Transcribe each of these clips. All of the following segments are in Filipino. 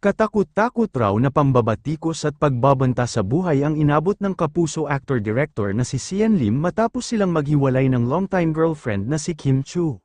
Katakot-takot raw na pambabatikos at pagbabanta sa buhay ang inabot ng kapuso actor-director na si Sian Lim matapos silang maghiwalay ng longtime girlfriend na si Kim Chu.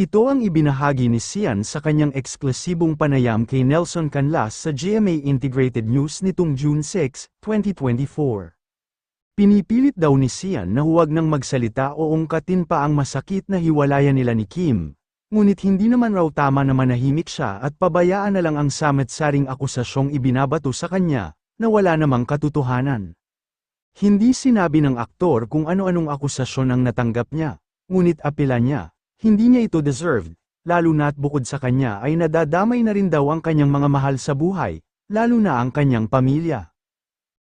Ito ang ibinahagi ni Sian sa kanyang eksklusibong panayam kay Nelson Canlas sa GMA Integrated News nitong June 6, 2024. Pinipilit daw ni Sian na huwag nang magsalita o ungkatin pa ang masakit na hiwalayan nila ni Kim. Ngunit hindi naman raw tama na manahimik siya at pabayaan na lang ang samet-saring akusasyong ibinabato sa kanya, na wala namang katotohanan. Hindi sinabi ng aktor kung ano-anong akusasyon ang natanggap niya, ngunit apela niya, hindi niya ito deserved, lalo na't bukod sa kanya ay nadadamay na rin daw ang kanyang mga mahal sa buhay, lalo na ang kanyang pamilya.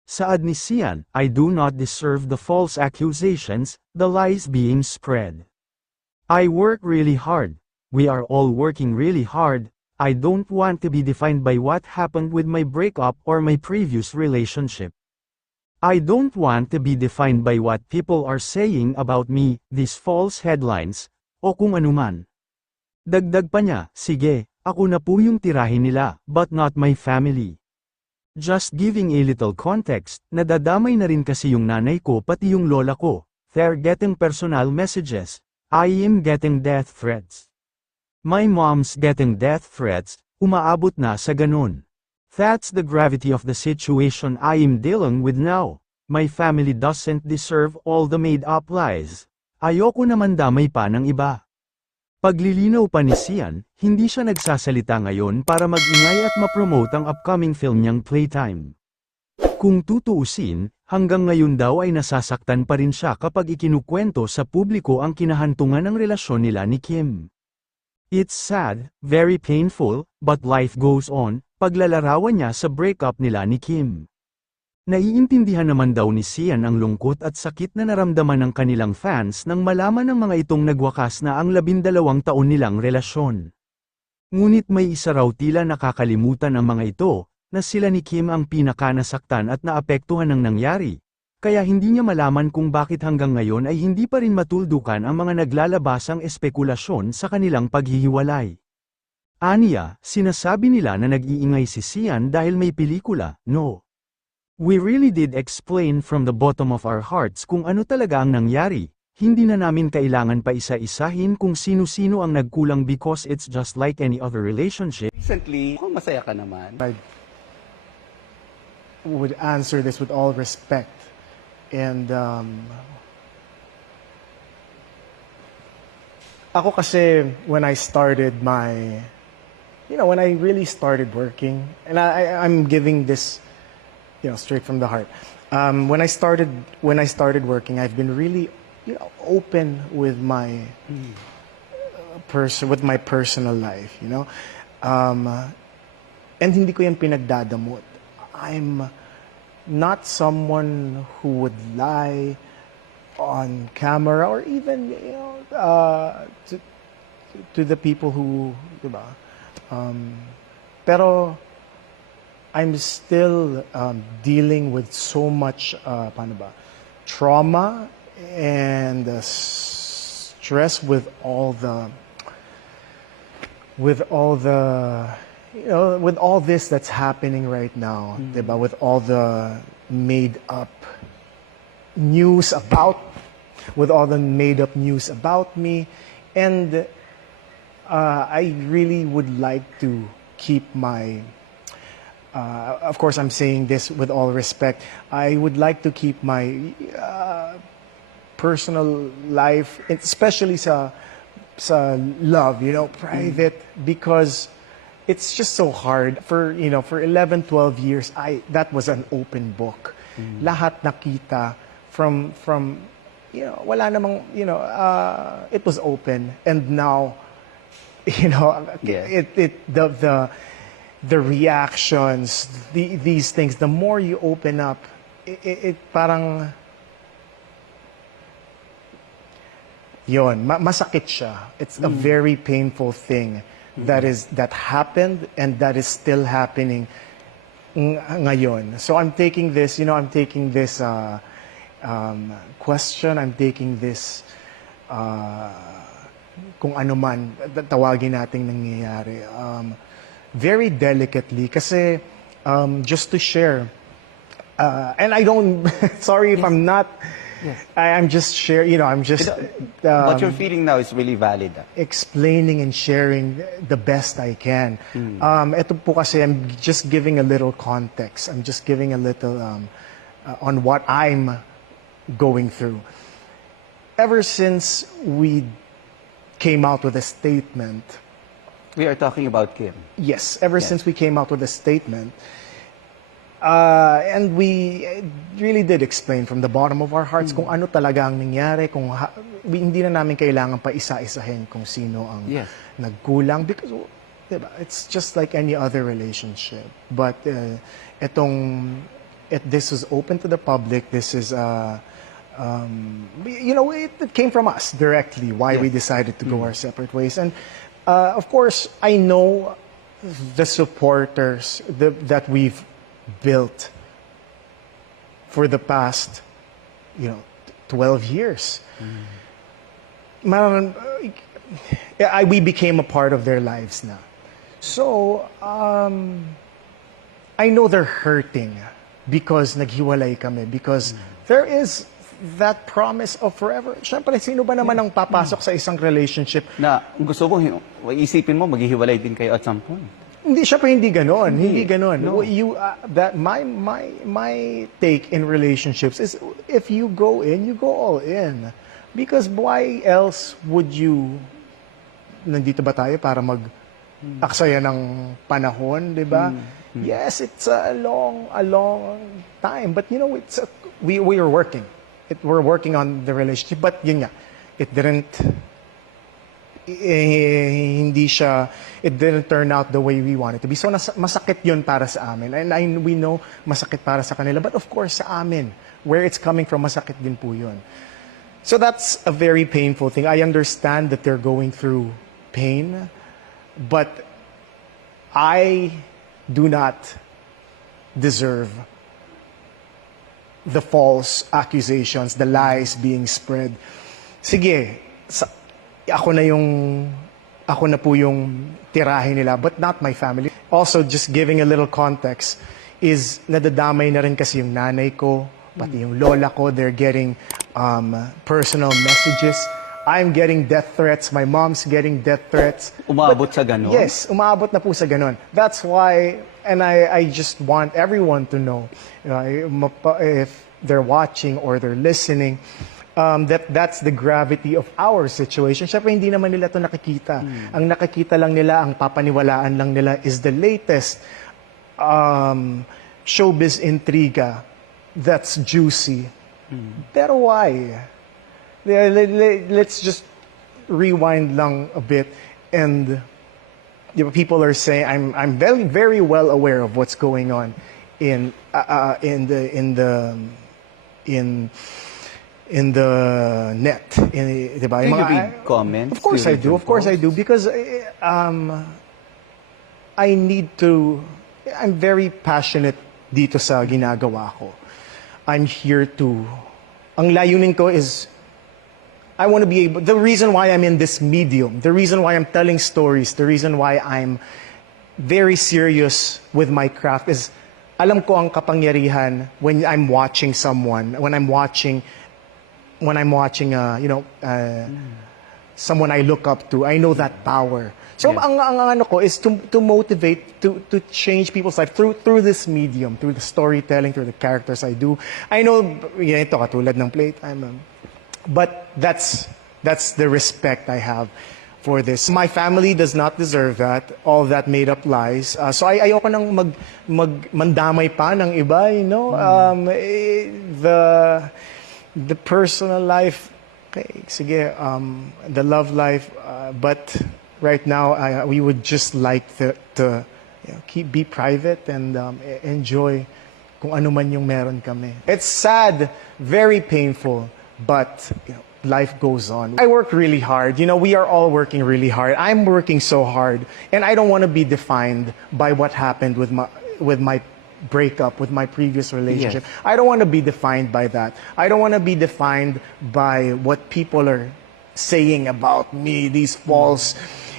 Saad ni Sian, I do not deserve the false accusations, the lies being spread. I work really hard. We are all working really hard. I don't want to be defined by what happened with my breakup or my previous relationship. I don't want to be defined by what people are saying about me, these false headlines, o kung anuman. Dagdag pa niya, sige, ako na po yung tirahin nila, but not my family. Just giving a little context, nadadamay na rin kasi yung nanay ko pati yung lola ko. They're getting personal messages. I am getting death threats. My mom's getting death threats, umaabot na sa ganun. That's the gravity of the situation I am dealing with now. My family doesn't deserve all the made-up lies. Ayoko naman damay pa ng iba. Paglilinaw pa ni Sian, hindi siya nagsasalita ngayon para mag-ingay at ma-promote ang upcoming film niyang Playtime. Kung tutuusin, hanggang ngayon daw ay nasasaktan pa rin siya kapag ikinukwento sa publiko ang kinahantungan ng relasyon nila ni Kim. It's sad, very painful, but life goes on, paglalarawan niya sa breakup nila ni Kim. Naiintindihan naman daw ni Sian ang lungkot at sakit na naramdaman ng kanilang fans nang malaman ng mga itong nagwakas na ang labindalawang taon nilang relasyon. Ngunit may isa raw tila nakakalimutan ang mga ito, na sila ni Kim ang pinakanasaktan at naapektuhan ng nangyari, kaya hindi niya malaman kung bakit hanggang ngayon ay hindi pa rin matuldukan ang mga naglalabasang espekulasyon sa kanilang paghihiwalay. Aniya, sinasabi nila na nag-iingay si Sian dahil may pelikula, no. We really did explain from the bottom of our hearts kung ano talaga ang nangyari. Hindi na namin kailangan pa isa-isahin kung sino-sino ang nagkulang because it's just like any other relationship. Recently, kung masaya ka naman. I would answer this with all respect. And um, ako kasi when I started my, you know, when I really started working, and I, I- I'm giving this, you know, straight from the heart. Um, when I started, when I started working, I've been really, you know, open with my person with my personal life, you know. Um, and hindi ko yan pinagdadamot. I'm not someone who would lie on camera or even, you know, uh, to, to the people who, di ba? Um, pero I'm still um, dealing with so much, uh, paano ba, trauma and uh, stress with all the, with all the, you know, with all this that's happening right now, diba? With all the made up news about, with all the made up news about me, and uh, I really would like to keep my uh, of course, I'm saying this with all respect. I would like to keep my uh, personal life, especially sa sa love, you know, private, because it's just so hard. For you know for 11 12 years i that was an open book. Lahat nakita from from you know wala namang you know uh, it was open. And now you know Yeah. it it the the the reactions the, these things the more you open up it, it, it parang yon ma- masakit siya. It's a very painful thing that is that happened and that is still happening ng- ngayon. So i'm taking this you know i'm taking this uh, um, question i'm taking this uh, kung ano man tawagin nating nangyayari. Um, very delicately kasi um, just to share uh, and I don't sorry if I'm not I, I'm just share you know I'm just What um, you're feeling now is really valid. ah. explaining and sharing the best I can. Um, ito po kasi, I'm just giving a little context. I'm just giving a little um, uh, on what I'm going through. Ever since we came out with a statement, We are talking about Kim. yes, ever Yes. since we came out with a statement, uh, and we really did explain from the bottom of our hearts kung ano talaga ang nangyari, kung ha- we- hindi na namin kailangan pa isa-isahin kung sino ang Yes. nagkulang because diba, it's just like any other relationship. But uh, itong it, this is open to the public. This is uh, um, we- you know it, it came from us directly why we Yes. decided to go our separate ways. And uh, of course, I know the supporters the, that we've built for the past, you know, 12 years. Maraming, uh, I, we became a part of their lives na. So, um, I know they're hurting because naghiwalay kami. Because there is that promise of forever. Siyempre, sino ba naman ang papasok sa isang relationship Na gusto hi- isipin mo, maghihiwalay din kayo at some point. Hindi siya pa hindi ganon. Hindi, Hindi. ganon. No. You uh, that my my my take in relationships is if you go in, you go all in. Because why else would you nandito ba tayo para mag aksaya ng panahon, 'di ba? Yes, it's a long a long time, but you know it's a, we we are working. It, we're working on the relationship, but yun nga, it didn't eh, hindi siya, it didn't turn out the way we wanted to be. So nas- masakit yun para sa amin. And I, we know masakit para sa kanila. But of course, sa amin, where it's coming from, masakit din po yun. So that's a very painful thing. I understand that they're going through pain, but I do not deserve the false accusations, the lies being spread. Sige, sa, ako na yung ako na po yung tirahin nila, but not my family. Also, just giving a little context, is nadadamay na rin kasi yung nanay ko, pati yung lola ko, they're getting um, personal messages. I'm getting death threats, my mom's getting death threats. Umabot sa ganon? Yes, umaabot na po sa ganon. That's why, and I, I just want everyone to know, mapa- if they're watching or they're listening, um, that that's the gravity of our situation. Siyempre, hindi naman nila to nakikita. Ang nakikita lang nila, ang papaniwalaan lang nila is the latest um, showbiz intriga that's juicy. Pero why? Let's just rewind lang a bit and you know, people are saying I'm I'm very very well aware of what's going on in uh, uh, in the in the in in the net in diba? Do you mga- read comments? Of course I do. Of course I posts? do because eh, um I need to I'm very passionate dito sa ginagawa ko. I'm here to ang layunin ko is I want to be able, the reason why I'm in this medium, the reason why I'm telling stories, the reason why I'm very serious with my craft is alam ko ang kapangyarihan when I'm watching someone, when I'm watching, when I'm watching, uh, you know, uh, someone I look up to. I know that power. So Yes. ang, ang, ang ano ko is to, to motivate, to, to change people's life through, through this medium, through the storytelling, through the characters I do. I know, yan ito, katulad ng playtime. um, but that's that's the respect I have for this. My family does not deserve that. All that made up lies. Uh, so ay ayoko nang mag, mag mandamay pa ng iba, you know. Um, eh, the the personal life, okay, sige, um, the love life, uh, but right now I, we would just like to, to you know, keep be private and um, e- enjoy kung ano man yung meron kami. It's sad, very painful, but you know, life goes on. I work really hard. You know, we are all working really hard. I'm working so hard, and I don't want to be defined by what happened with my with my breakup with my previous relationship. I don't want to be defined by that. I don't want to be defined by what people are saying about me, these false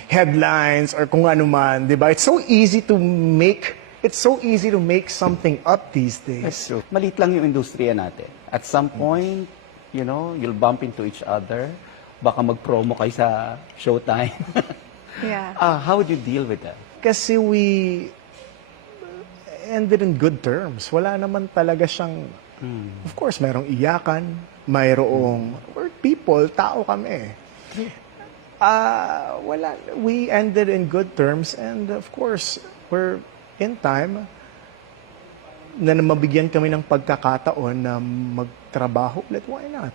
headlines or kung ano man, di ba? It's so easy to make, it's so easy to make something up these days. That's true. Malit lang yung industriya natin. At some mm. point, you know, you'll bump into each other. Baka mag-promo kayo sa Showtime. Yeah. Ah, how would you deal with that? Kasi we ended in good terms. Wala naman talaga siyang, of course, merong iyakan, mayroong, we're people, tao kami. Ah, wala, we ended in good terms and of course, we're in time na mabigyan kami ng pagkakataon na magtrabaho ulit. Why not?